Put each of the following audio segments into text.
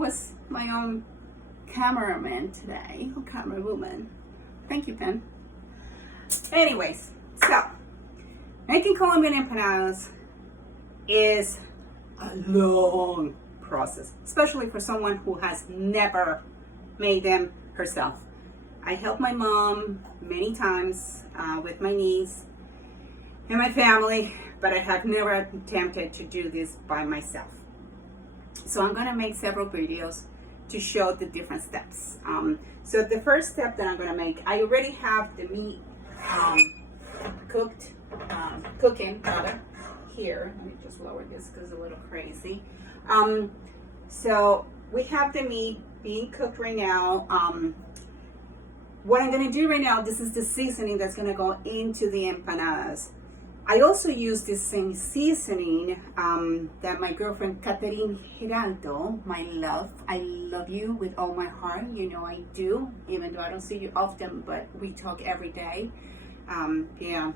was my own cameraman today, or camera woman. Thank you, Pen. Anyways, so making Colombian empanadas is a long process, especially for someone who has never made them herself. I helped my mom many times with my niece and my family, but I have never attempted to do this by myself. So I'm gonna make several videos to show the different steps. So the first step that I'm gonna make, I already have the meat cooking rather, here. Let me just lower this because it's a little crazy. So we have the meat being cooked right now. What I'm gonna do right now, this is the seasoning that's gonna go into the empanadas. I also use this same seasoning that my girlfriend Catherine Giraldo, my love, I love you with all my heart, you know I do, even though I don't see you often, but we talk every day. Yeah,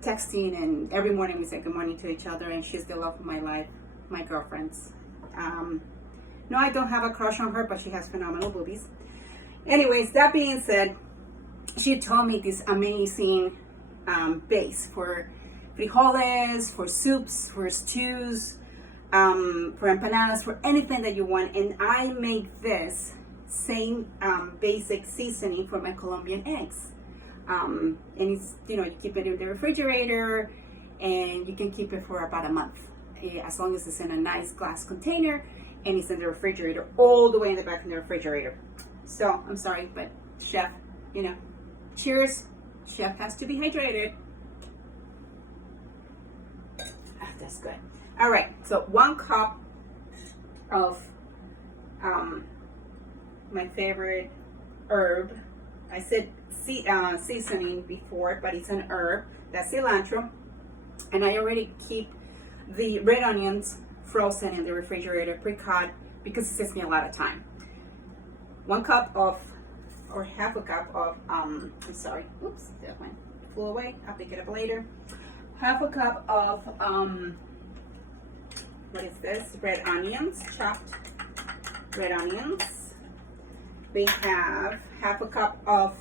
texting, and every morning we say good morning to each other, and she's the love of my life, my girlfriends. No, I don't have a crush on her, but she has phenomenal boobies. Anyways, that being said, she told me this amazing base for frijoles, for soups, for stews, for empanadas, for anything that you want. And I make this same basic seasoning for my Colombian eggs. And it's, you know, you keep it in the refrigerator and you can keep it for about a month, as long as it's in a nice glass container and it's in the refrigerator, all the way in the back in the refrigerator. So I'm sorry, but chef, you know, cheers. Chef has to be hydrated. That's good. All right, so 1 cup of my favorite herb. I said seasoning before, but it's an herb. That's cilantro. And I already keep the red onions frozen in the refrigerator, pre-cut, because it saves me a lot of time. 1 cup of, or half a cup of, I'm sorry, oops, that one flew away. I'll pick it up later. Half a cup of, what is this? Red onions, chopped red onions. We have half a cup of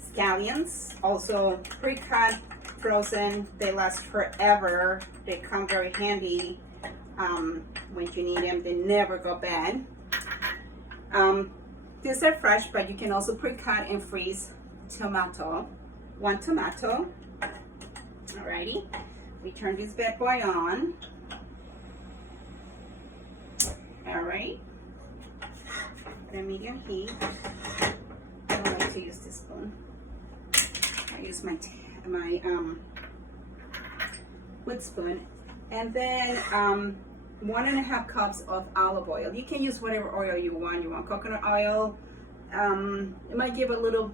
scallions, also pre-cut, frozen. They last forever. They come very handy when you need them. They never go bad. These are fresh, but you can also pre-cut and freeze tomato. 1 tomato. Alrighty. We turn this bad boy on. Alright. At a medium heat. I don't like to use this spoon. I use my wood spoon. And then 1.5 cups of olive oil. You can use whatever oil you want. You want coconut oil. It might give a little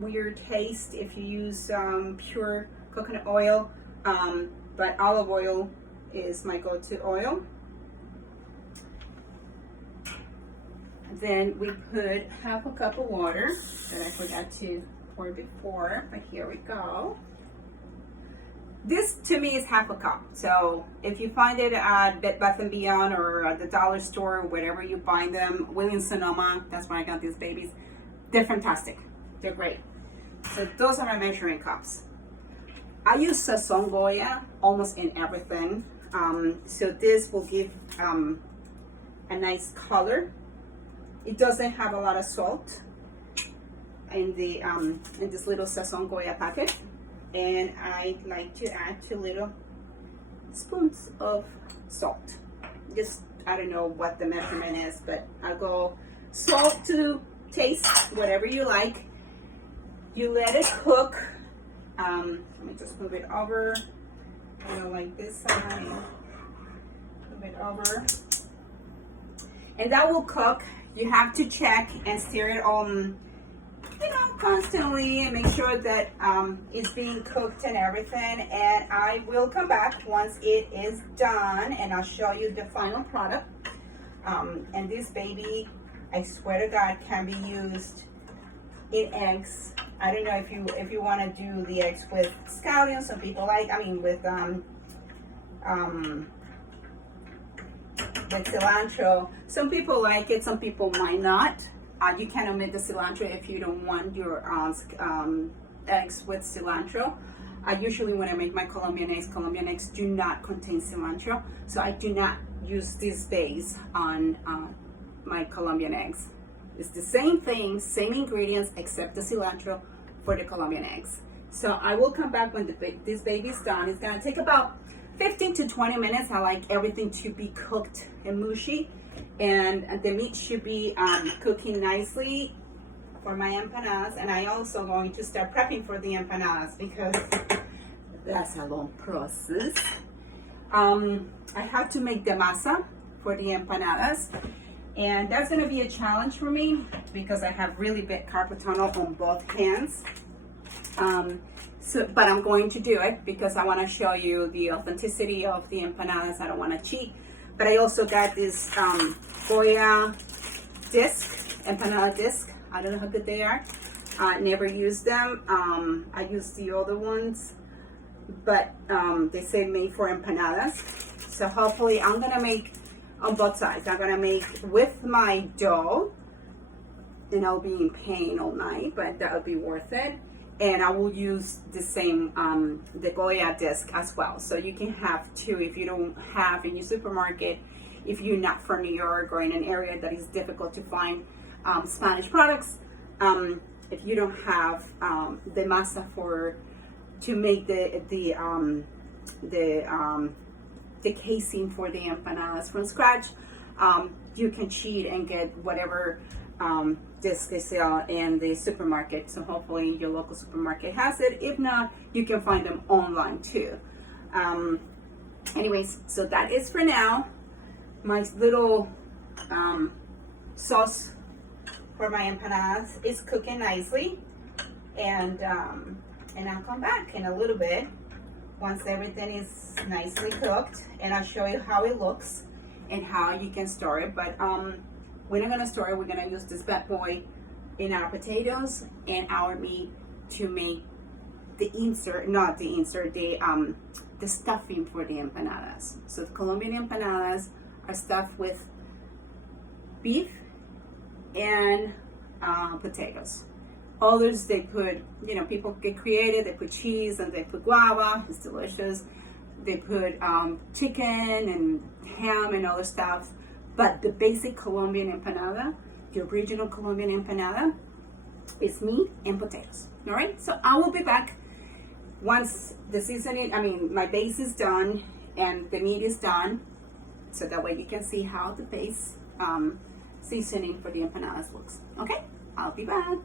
weird taste if you use pure coconut oil, but olive oil is my go-to oil. Then we put half a cup of water that I forgot to pour before, but here we go. This to me is half a cup. So if you find it at Bed Bath & Beyond or at the dollar store, wherever you find them, Williams Sonoma, that's where I got these babies. They're fantastic. They're great. So those are my measuring cups. I use Sazon Goya almost in everything. So this will give a nice color. It doesn't have a lot of salt in the in this little Sazon Goya packet. And I like to add 2 little spoons of salt. Just, I don't know what the measurement is, but I'll go salt to taste, whatever you like. You let it cook. Let me just move it over. I go like this side. Move it over. And that will cook. You have to check and stir it on, you know, constantly, and make sure that it's being cooked and everything. And I will come back once it is done and I'll show you the final product. And this baby, I swear to God, can be used in eggs. I don't know if you want to do the eggs with scallions. Some people like, I mean, with the cilantro. Some people like it, some people might not. You can omit the cilantro if you don't want your eggs with cilantro. Usually when I make my Colombian eggs do not contain cilantro, so I do not use this base on my Colombian eggs. It's the same thing, same ingredients, except the cilantro for the Colombian eggs. So I will come back when this baby's done. It's gonna take about 15 to 20 minutes. I like everything to be cooked and mushy, and the meat should be cooking nicely for my empanadas. And I also going to start prepping for the empanadas because that's a long process. I have to make the masa for the empanadas, and that's gonna be a challenge for me because I have really big carpal tunnel on both hands. But I'm going to do it because I want to show you the authenticity of the empanadas. I don't want to cheat. But I also got this Goya disc, empanada disc. I don't know how good they are. I never used them. I used the other ones, but they say made for empanadas. So hopefully I'm gonna make on both sides. I'm gonna make with my dough, and I'll be in pain all night, but that'll be worth it. And I will use the same, the Goya disc as well. So you can have two if you don't have in your supermarket, if you're not from New York or in an area that is difficult to find Spanish products. If you don't have the masa to make the casing for the empanadas from scratch, you can cheat and get whatever disc they sell in the supermarket. So hopefully your local supermarket has it. If not, you can find them online too. Anyways, so that is for now. My little sauce for my empanadas is cooking nicely, and I'll come back in a little bit once everything is nicely cooked, and I'll show you how it looks and how you can store it. But we're not gonna store it. We're gonna use this bad boy in our potatoes and our meat to make the stuffing for the empanadas. So the Colombian empanadas are stuffed with beef and potatoes. Others they put, people get creative. They put cheese and they put guava. It's delicious. They put chicken and ham and other stuff. But the basic Colombian empanada, the original Colombian empanada, is meat and potatoes. All right, so I will be back once the seasoning, my base is done and the meat is done, so that way you can see how the base seasoning for the empanadas looks. Okay, I'll be back.